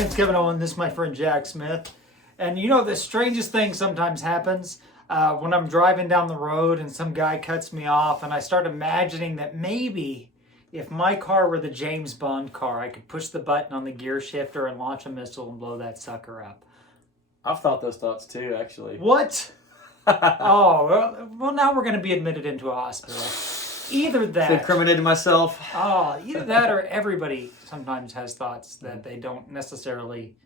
name's Kevin Owen. This is my friend Jack Smith. And you know, the strangest thing sometimes happens when I'm driving down the road and some guy cuts me off, and I start imagining that maybe if my car were the James Bond car, I could push the button on the gear shifter and launch a missile and blow that sucker up. I've thought those thoughts too, actually. What? Oh, well, now we're going to be admitted into a hospital. Either that. Incriminated myself. Oh, either that or everybody sometimes has thoughts that they don't necessarily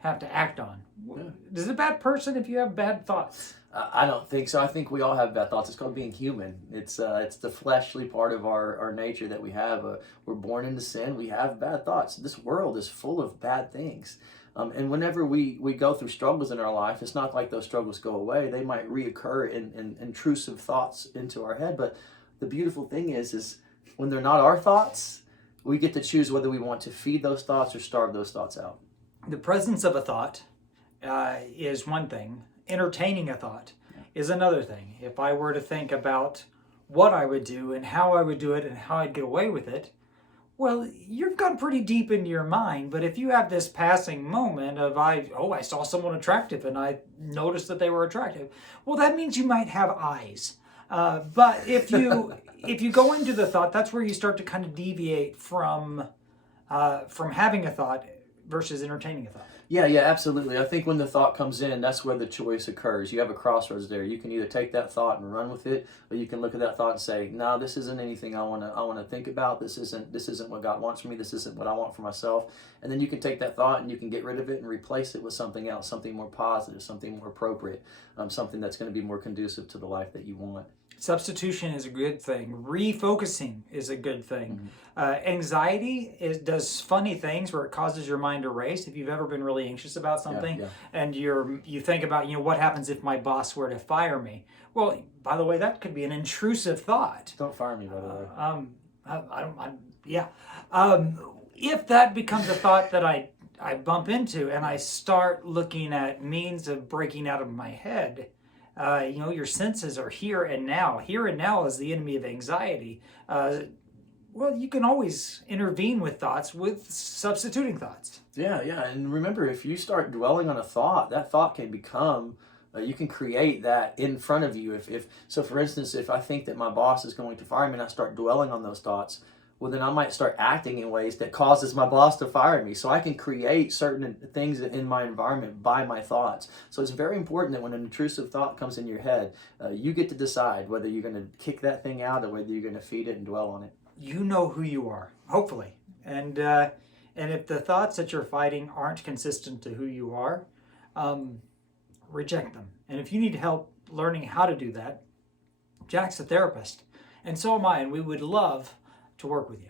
have to act on. Yeah. Is it a bad person if you have bad thoughts? I don't think so. I think we all have bad thoughts. It's called being human. It's the fleshly part of our nature that we have. We're born into sin. We have bad thoughts. This world is full of bad things. And whenever we go through struggles in our life, it's not like those struggles go away. They might reoccur in intrusive thoughts into our head. But the beautiful thing is when they're not our thoughts, we get to choose whether we want to feed those thoughts or starve those thoughts out. The presence of a thought is one thing. Entertaining a thought is another thing. If I were to think about what I would do and how I would do it and how I'd get away with it, well, you've gone pretty deep into your mind. But if you have this passing moment of I saw someone attractive and I noticed that they were attractive, well, that means you might have eyes. But if you go into the thought, that's where you start to kind of deviate from having a thought versus entertaining a thought. Yeah, absolutely. I think when the thought comes in, that's where the choice occurs. You have a crossroads there. You can either take that thought and run with it, or you can look at that thought and say, "No, this isn't anything I want to think about. This isn't what God wants for me. This isn't what I want for myself." And then you can take that thought and you can get rid of it and replace it with something else, something more positive, something more appropriate, something that's going to be more conducive to the life that you want. Substitution is a good thing. Refocusing is a good thing. Anxiety does funny things where it causes your mind to race. If you've ever been really anxious about something and you think about, what happens if my boss were to fire me? Well, by the way, that could be an intrusive thought. Don't fire me, by the way. If that becomes a thought that I bump into and I start looking at means of breaking out of my head, your senses are here and now. Here and now is the enemy of anxiety. Well, you can always intervene with thoughts with substituting thoughts. Yeah. And remember, if you start dwelling on a thought, that thought can become, you can create that in front of you. So, for instance, if I think that my boss is going to fire me and I start dwelling on those thoughts, well, then I might start acting in ways that causes my boss to fire me. So I can create certain things in my environment by my thoughts. So it's very important that when an intrusive thought comes in your head, you get to decide whether you're going to kick that thing out or whether you're going to feed it and dwell on it. You know who you are, hopefully. And if the thoughts that you're fighting aren't consistent to who you are, reject them. And if you need help learning how to do that, Jack's a therapist. And so am I, and we would love to work with you.